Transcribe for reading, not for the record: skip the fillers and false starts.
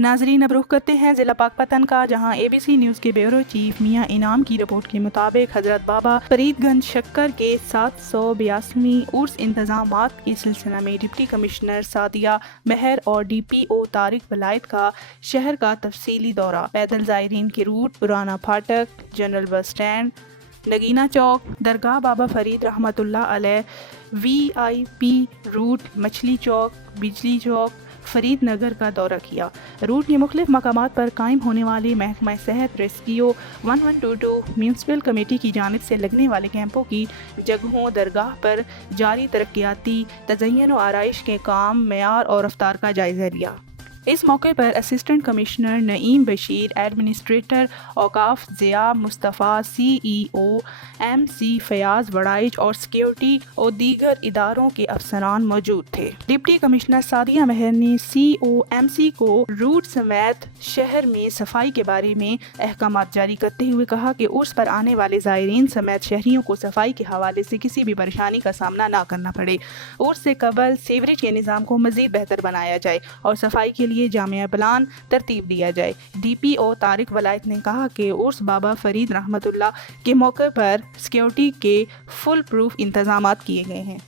ناظرین اب رخ کرتے ہیں ضلع پاکپتن کا، جہاں ABC نیوز کے بیورو چیف میاں انعام کی رپورٹ کے مطابق حضرت بابا فرید گنج شکر کے 782ویں عرس انتظامات کے سلسلہ میں ڈپٹی کمشنر سعدیہ مہر اور DPO طارق ولایت کا شہر کا تفصیلی دورہ۔ پیدل زائرین کے روٹ پرانا پھاٹک، جنرل بس اسٹینڈ، نگینہ چوک، درگاہ بابا فرید رحمۃ اللہ علیہ، VIP روٹ مچھلی چوک، بجلی چوک، فرید نگر کا دورہ کیا۔ روٹ کے مختلف مقامات پر قائم ہونے والے محکمہ صحت، ریسکیو 1122 میونسپل کمیٹی کی جانب سے لگنے والے کیمپوں کی جگہوں، درگاہ پر جاری ترقیاتی تزئین و آرائش کے کام، معیار اور رفتار کا جائزہ لیا۔ اس موقع پر اسسٹنٹ کمشنر نعیم بشیر، ایڈمنسٹریٹر اوقاف ضیاء مصطفیٰ، CEO MC فیاض وڑائچ اور سیکیورٹی اور دیگر اداروں کے افسران موجود تھے۔ ڈپٹی کمشنر سعدیہ مہر نے COMC کو روٹ سمیت شہر میں صفائی کے بارے میں احکامات جاری کرتے ہوئے کہا کہ عرس پر آنے والے زائرین سمیت شہریوں کو صفائی کے حوالے سے کسی بھی پریشانی کا سامنا نہ کرنا پڑے۔ عرس سے قبل سیوریج کے نظام کو مزید بہتر بنایا جائے اور صفائی کے لیے جامع پلان ترتیب دیا جائے۔ DPO طارق ولایت نے کہا کہ عرس بابا فرید رحمۃ اللہ کے موقع پر سیکیورٹی کے فل پروف انتظامات کیے گئے ہیں۔